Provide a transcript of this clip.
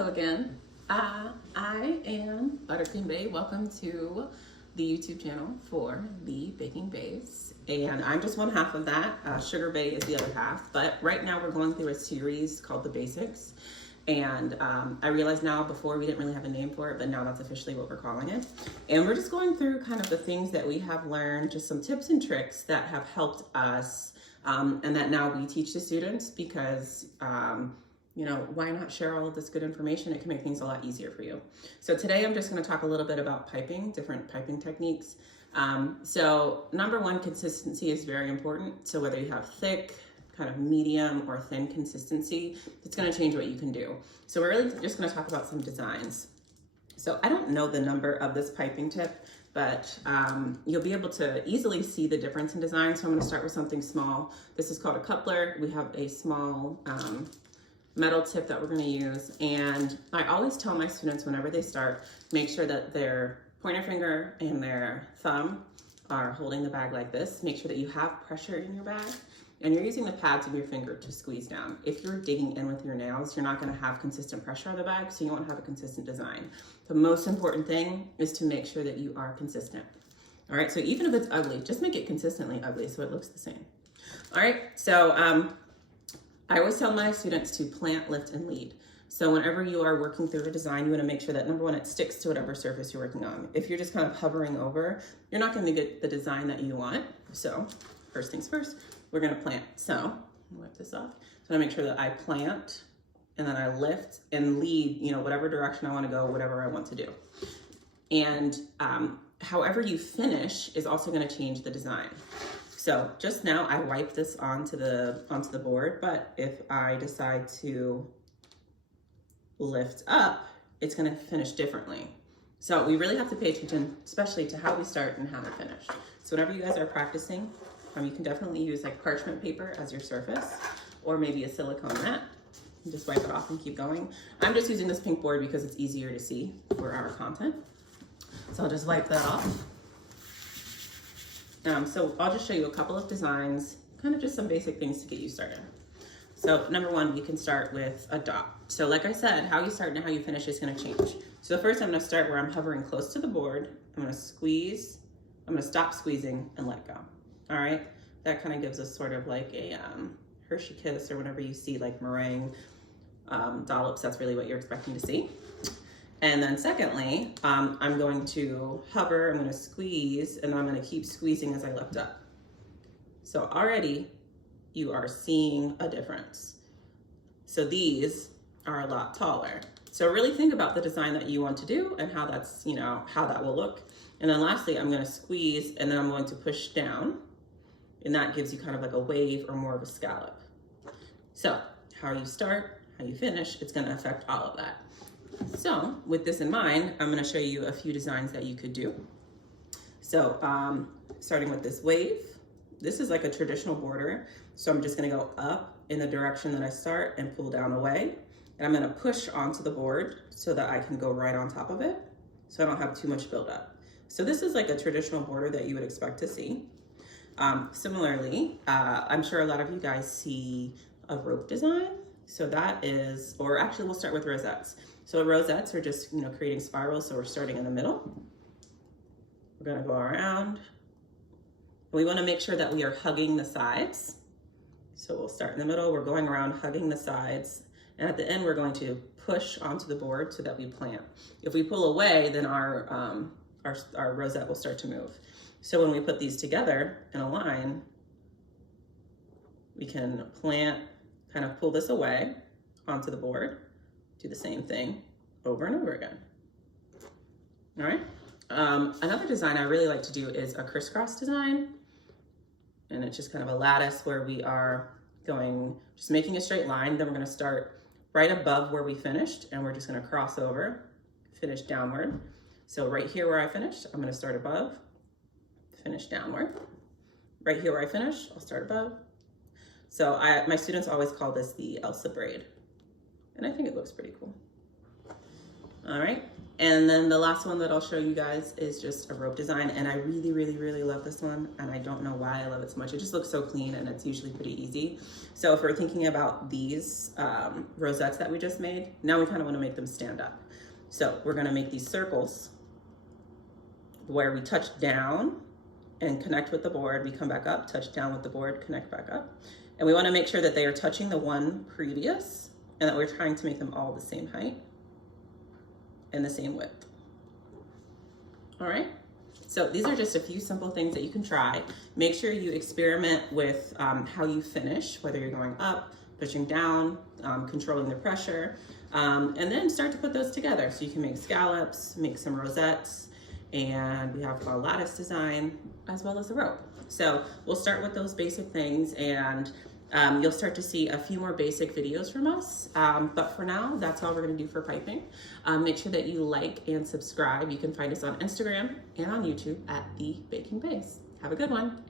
Hello again. I am Buttercream Bae. Welcome to the YouTube channel for the Baking Baes. And I'm just one half of that. Sugar Bae is the other half. But right now we're going through a series called The Basics. And I realize now, before we didn't really have a name for it, but now that's officially what we're calling it. And we're just going through kind of the things that we have learned, just some tips and tricks that have helped us and that now we teach the students because you know, why not share all of this good information? It can make things a lot easier for you. So today I'm just going to talk a little bit about piping, different piping techniques. So number one, consistency is very important. So whether you have thick, kind of medium or thin consistency, it's going to change what you can do. So we're really just going to talk about some designs. So I don't know the number of this piping tip, but you'll be able to easily see the difference in design. So I'm going to start with something small. This is called a coupler. We have a small metal tip that we're going to use, and I always tell my students whenever they start, make sure that their pointer finger and their thumb are holding the bag like this. Make sure that you have pressure in your bag and you're using the pads of your finger to squeeze down. If you're digging in with your nails, you're not going to have consistent pressure on the bag, so you won't have a consistent design. The most important thing is to make sure that you are consistent. All right, so even if it's ugly, just make it consistently ugly so it looks the same. All right, so I always tell my students to plant, lift, and lead. So whenever you are working through a design, you want to make sure that number one, it sticks to whatever surface you're working on. If you're just kind of hovering over, you're not going to get the design that you want. So first things first, we're going to plant. So wipe this off. So I make sure that I plant and then I lift and lead, you know, whatever direction I want to go, whatever I want to do. And however you finish is also going to change the design. So just now I wiped this onto the board, but if I decide to lift up, it's gonna finish differently. So we really have to pay attention, especially to how we start and how we finish. So whenever you guys are practicing, you can definitely use like parchment paper as your surface, or maybe a silicone mat. And just wipe it off and keep going. I'm just using this pink board because it's easier to see for our content. So I'll just wipe that off. So I'll just show you a couple of designs, kind of just some basic things to get you started. So number one, we can start with a dot. So like I said, how you start and how you finish is going to change. So first I'm going to start where I'm hovering close to the board. I'm going to squeeze, I'm going to stop squeezing and let go. All right. That kind of gives us sort of like a Hershey kiss, or whenever you see like meringue dollops, that's really what you're expecting to see. And then secondly, I'm going to hover, I'm going to squeeze, and then I'm going to keep squeezing as I lift up. So already you are seeing a difference. So these are a lot taller. So really think about the design that you want to do and how that's, you know, how that will look. And then lastly, I'm going to squeeze and then I'm going to push down, and that gives you kind of like a wave or more of a scallop. So how you start, how you finish, it's going to affect all of that. So with this in mind, I'm going to show you a few designs that you could do. So starting with this wave, this is like a traditional border. So I'm just going to go up in the direction that I start and pull down away. And I'm going to push onto the board so that I can go right on top of it, so I don't have too much buildup. So this is like a traditional border that you would expect to see. Similarly, I'm sure a lot of you guys see a rope design. So that is, or actually we'll start with rosettes. So rosettes are just, you know, creating spirals. So we're starting in the middle. We're going to go around. We want to make sure that we are hugging the sides. So we'll start in the middle. We're going around hugging the sides. And at the end, we're going to push onto the board so that we plant. If we pull away, then our rosette will start to move. So when we put these together in a line, we can plant, kind of pull this away onto the board, do the same thing over and over again. All right. Another design I really like to do is a crisscross design. And it's just kind of a lattice where we are going, just making a straight line. Then we're going to start right above where we finished, and we're just going to cross over, finish downward. So right here where I finished, I'm going to start above, finish downward. Right here where I finish, I'll start above. So my students always call this the Elsa braid, and I think it looks pretty cool. All right. And then the last one that I'll show you guys is just a rope design. And I really, really, really love this one. And I don't know why I love it so much. It just looks so clean and it's usually pretty easy. So if we're thinking about these rosettes that we just made, now we kind of want to make them stand up. So we're going to make these circles where we touch down and connect with the board. We come back up, touch down with the board, connect back up. And we want to make sure that they are touching the one previous and that we're trying to make them all the same height and the same width. All right, so these are just a few simple things that you can try. Make sure you experiment with how you finish, whether you're going up, pushing down, controlling the pressure, and then start to put those together. So you can make scallops, make some rosettes, and we have a lattice design as well as a rope. So we'll start with those basic things, and you'll start to see a few more basic videos from us. But for now, that's all we're gonna do for piping. Make sure that you like and subscribe. You can find us on Instagram and on YouTube at The Baking Base. Have a good one.